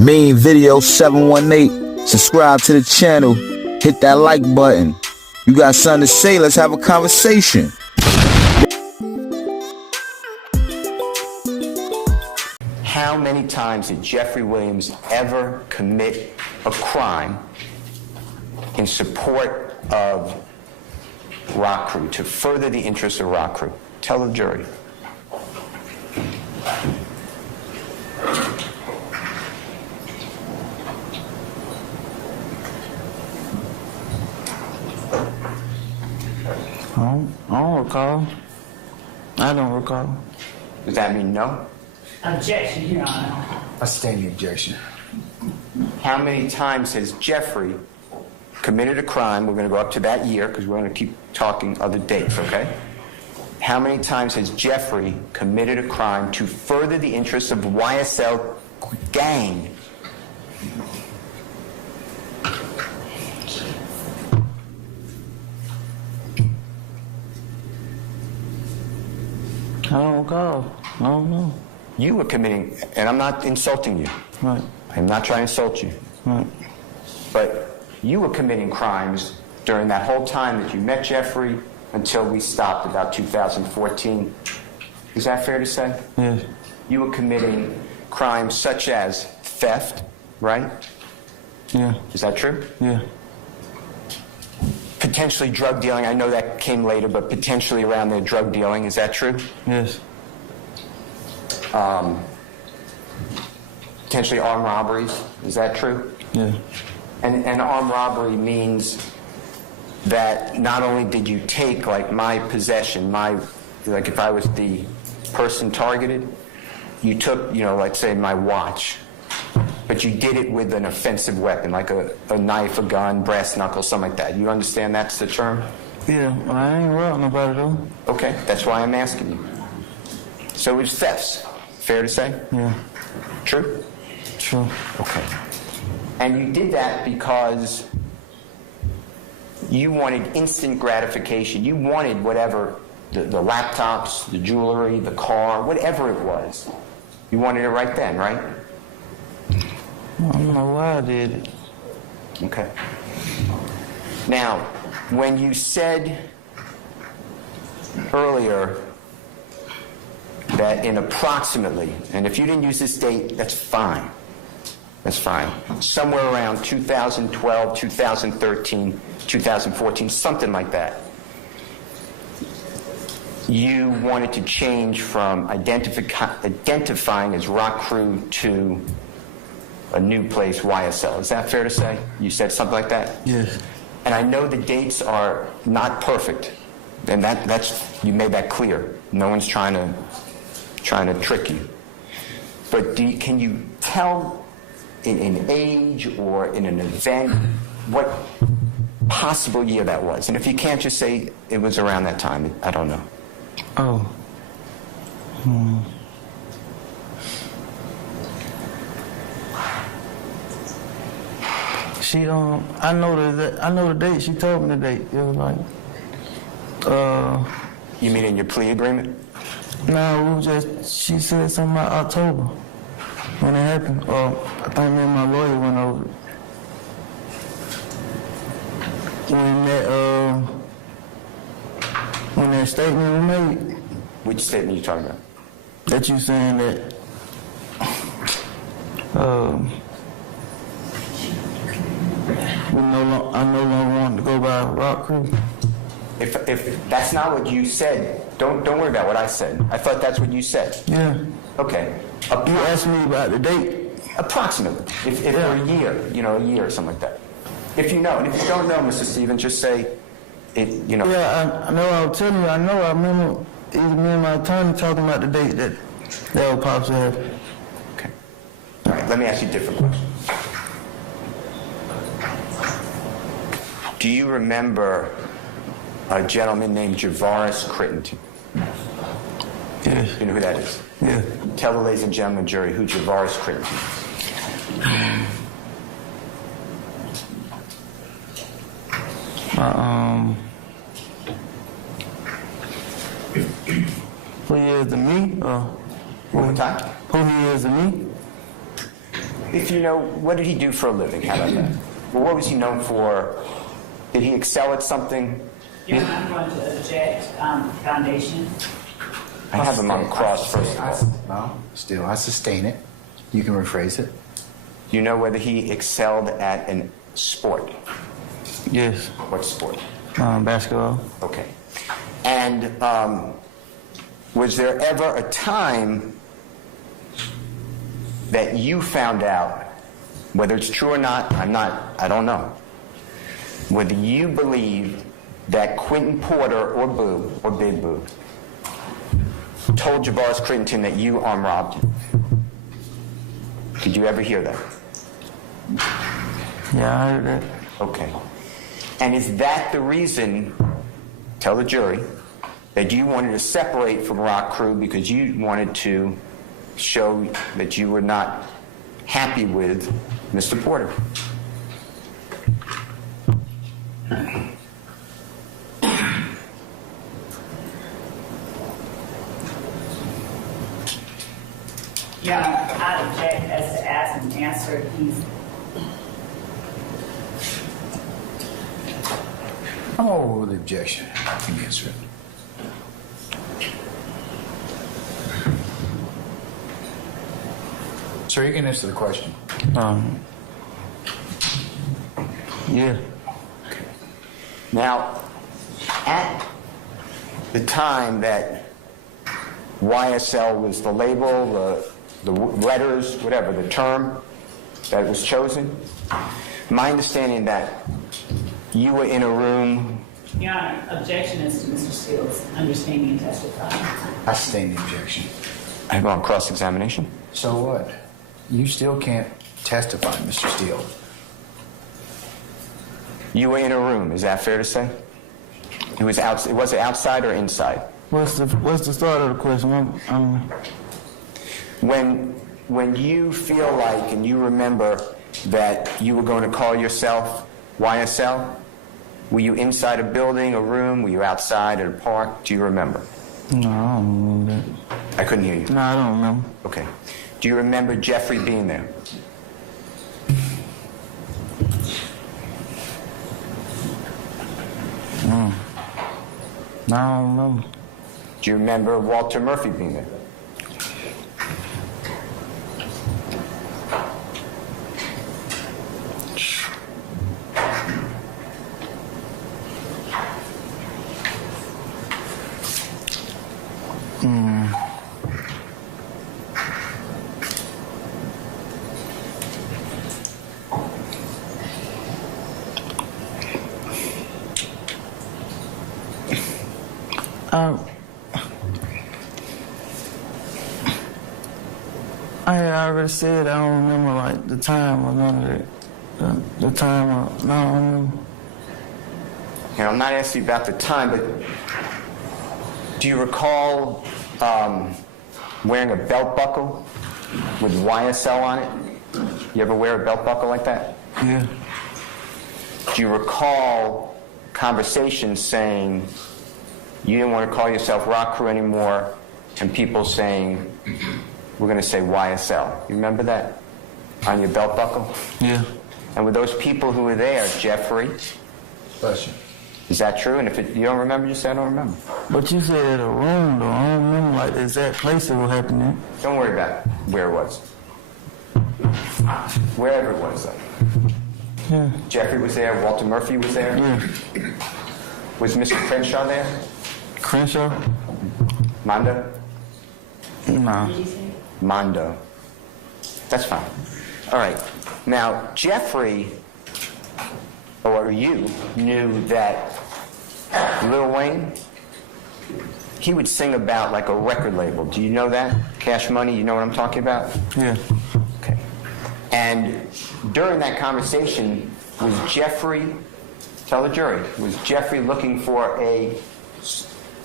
Main video 718. Subscribe to the channel. Hit that like button. You got something to say? Let's have a conversation. How many times did Jeffrey Williams ever commit a crime in support of Rock Crew, to further the interests of Rock Crew? Tell the jury. I don't recall. I don't recall. Does that mean no? Objection, Your Honor. I stand the objection. How many times has Jeffrey committed a crime? We're going to go up to that year because we're going to keep talking other dates, okay? How many times has Jeffrey committed a crime to further the interests of YSL gang? I don't recall. I don't know. You were committing, and I'm not insulting you. Right. I'm not trying to insult you. Right. But you were committing crimes during that whole time that you met Jeffrey until we stopped about 2014. Is that fair to say? Yes. You were committing crimes such as theft, right? Yeah. Is that true? Yeah. Potentially drug dealing. I know that came later, but potentially around the drug dealing. Is that true? Yes. Potentially armed robberies. Is that true? Yeah. And armed robbery means that not only did you take, like, my possession, like if I was the person targeted, you took, let's say my watch, but you did it with an offensive weapon, like a knife, a gun, brass knuckles, something like that. You understand that's the term? Yeah. Well, I ain't robbing nobody though. Okay, that's why I'm asking you. So it's thefts. Fair to say? Yeah. True? True. Okay. And you did that because you wanted instant gratification. You wanted whatever, the laptops, the jewelry, the car, whatever it was. You wanted it right then, right? I don't know why I did it. Okay. Now, when you said earlier that in approximately, and if you didn't use this date, that's fine. That's fine. Somewhere around 2012, 2013, 2014, something like that. You wanted to change from identifying as Rock Crew to a new place, YSL. Is that fair to say? You said something like that? Yes. And I know the dates are not perfect, and that's you made that clear. No one's trying to trick you. But can you tell in an age or in an event what possible year that was? And if you can't, just say it was around that time. I don't know. Oh. She I know the date. She told me the date. It was like You mean in your plea agreement? No, she said something about October when it happened. I think me and my lawyer went over it. When that statement was made. Which statement are you talking about? That you saying that I no longer want to go by Rock Crew. If that's not what you said, don't worry about what I said. I thought that's what you said. Yeah. Okay. You asked me about the date. Approximately. If for a year, a year or something like that. If you know, and if you don't know, Mr. Stevens, just say it, Yeah, I know. I was telling you. I know. I remember either me and my attorney talking about the date that would possibly happen. Okay. All right. Let me ask you a different question. Do you remember a gentleman named Javaris Crittenton? Yes. You know who that is? Yeah. Tell the ladies and gentlemen jury who Javaris Crittenton is. Who he is to me? One more time. Who he is to me? If if you know, what did he do for a living? How about that? Well, what was he known for? Did he excel at something? Your Honor, I'm going to object, foundation. I have him on cross first of all. Well, still, I sustain it. You can rephrase it. Do you know whether he excelled at an sport? Yes. What sport? Basketball. Okay. And was there ever a time that you found out, whether it's true or not, I don't know, whether you believe that Quentin Porter or Boo, or Big Boo, told Javaris Crittenton that you armed robbed him? Did you ever hear that? Yeah, I heard that. Okay. And is that the reason, tell the jury, that you wanted to separate from Rock Crew because you wanted to show that you were not happy with Mr. Porter? Your Honor, I object as to ask and answer these. I'm over with the objection. You can answer it. Sir, you can answer the question. Yeah. Now, at the time that YSL was the label, the letters, whatever, the term that was chosen, my understanding that you were in a room. Your Honor, objection is to Mr. Steele's understanding and testifying. I sustain the objection. I have on cross-examination. So what? You still can't testify, Mr. Steele. You were in a room, is that fair to say? It was it outside or inside? What's the start of the question? When you feel like and you remember that you were going to call yourself YSL, were you inside a building, a room? Were you outside at a park? Do you remember? No, I don't remember that. I couldn't hear you. No, I don't remember. Okay. Do you remember Jeffrey being there? No, I don't remember. Do you remember Walter Murphy being there? I already said I don't remember like the time or none of that. The time, no, I don't remember. You know, I'm not asking you about the time, but do you recall wearing a belt buckle with YSL on it? You ever wear a belt buckle like that? Yeah. Do you recall conversations saying you didn't want to call yourself Rock Crew anymore, and people saying, we're going to say YSL? You remember that on your belt buckle? Yeah. And with those people who were there, Jeffrey, Question. is that true? And if you don't remember, just say I don't remember. But you said at a room, though. I don't remember like the exact place it was happening. Don't worry about where it was. Wherever it was, though. Yeah. Jeffrey was there, Walter Murphy was there. Yeah. Was Mr. Crenshaw there? Crenshaw? Mondo? Nah. Mondo. That's fine. All right. Now, Jeffrey, or you, knew that Lil Wayne, he would sing about like a record label. Do you know that? Cash Money, you know what I'm talking about? Yeah. Okay. And during that conversation, was Jeffrey, tell the jury, was Jeffrey looking for a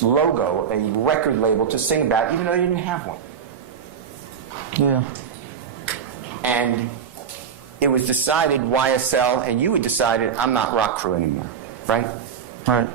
logo, a record label to sing about, even though he didn't have one? Yeah. And it was decided YSL, and you had decided I'm not Rock Crew anymore, right? Right.